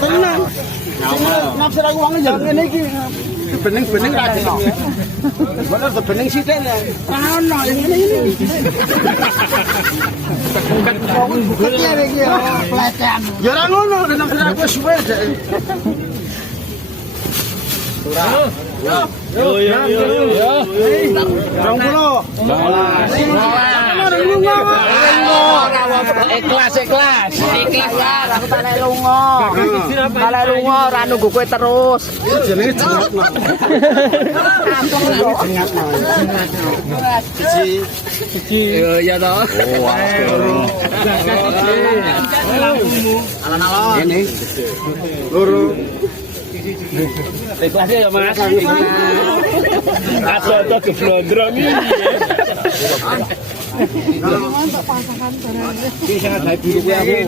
Tenang. Naksir aku wong yo ngene iki. Bening-bening ra ono. Bener bening sithik ya. Ra ono ngene iki. Bukan iki ya pelecehan. Ya ra ngono, naksir aku suwe dek. Yo. 20. Ikhlas. Aku tak lek lunga. Tak lek lunga ora nunggu kowe terus. Jenenge jengatno. Jengatno. Siji. Ya toh. Alon-alon. Ini. Loro. Ikhlas ya Mas. Ada geblondrong iki. Mantap pasangan bareng. Iki sangat baik dulu aku.